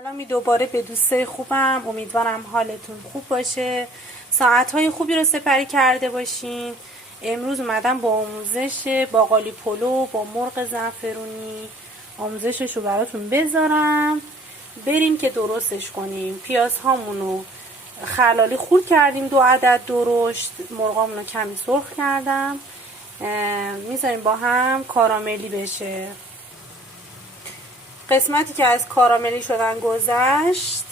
سلامی دوباره به دوستای خوبم. امیدوارم حالتون خوب باشه، ساعتهای خوبی رو سپری کرده باشین. امروز اومدم با آموزش باقالی پلو با مرغ زعفرونی آموزشش رو براتون بذارم. بریم که درستش کنیم. پیاز هامونو خلالی خورد کردیم، 2 عدد درشت. مرغامونو کمی سرخ کردم، میذاریم با هم کاراملی بشه. قسمتی که از کاراملی شدن گذشت،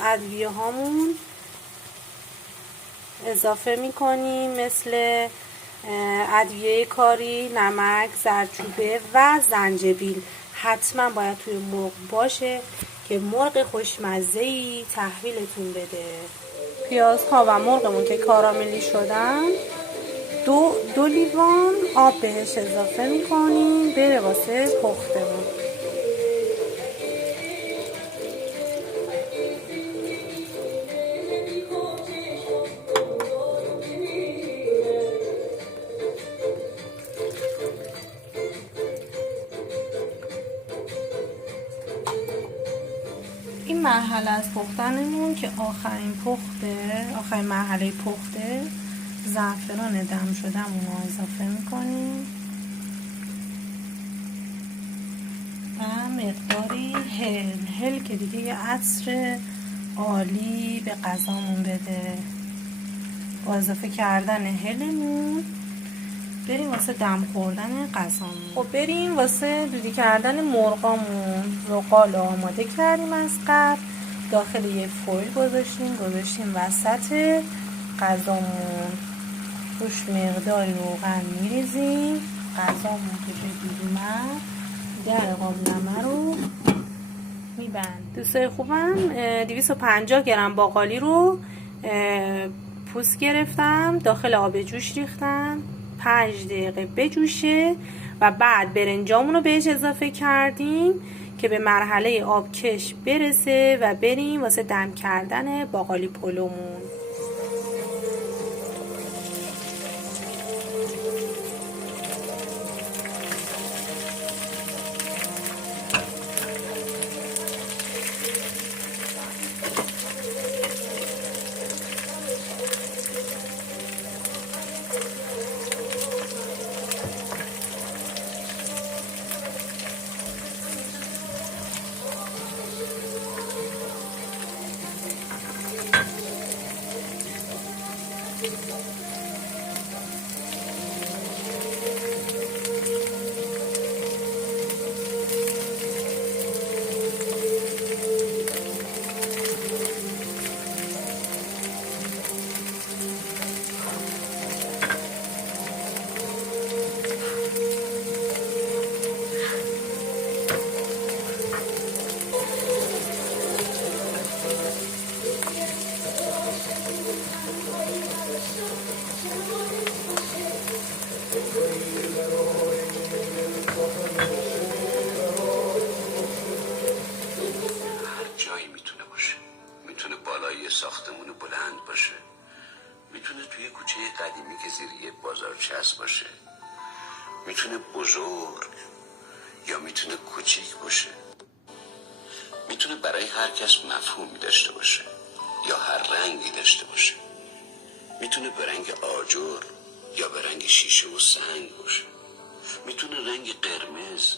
ادویه هامون اضافه میکنیم، مثل ادویه کاری، نمک، زردچوبه و زنجبیل. حتما باید توی مرغ باشه که مرغ خوشمزه‌ای تحویلتون بده. پیازها و مرغمون که کاراملی شدن، دو لیوان آب بهش اضافه میکنیم بره واسه پختمون. این مرحله از پختنمون که آخرین مرحله پخته، زعفران دم شده‌مون رو اضافه میکنیم و مقداری هل که دیگه یه عطر عالی به غذامون بده. با اضافه کردن هلمون بریم واسه دم خوردن غذامون. خب بریم واسه دودی کردن مرغامون. رقال آماده کردیم از قبل، داخل یه فویل گذاشتیم وسط غذامون. روش مقداری روغن میریزیم. غذامون که دود اومد در قابلمه رو میبند. دوستای خوبم 250 گرم باقالی رو پوست گرفتم، داخل آب جوش ریختم، 5 دقیقه بجوشه و بعد برنجامون رو بهش اضافه کردیم که به مرحله آبکش برسه و بریم واسه دم کردن باقالی پلومون. ساختمون بلند باشه، میتونه توی کوچه قدیمی که زیر یه بازارچسب باشه، میتونه بزرگ یا میتونه کوچیک باشه، میتونه برای هر کس مفهومی داشته باشه یا هر رنگی داشته باشه، میتونه به رنگ آجر یا به رنگ شیشه و سنگ باشه، میتونه رنگ قرمز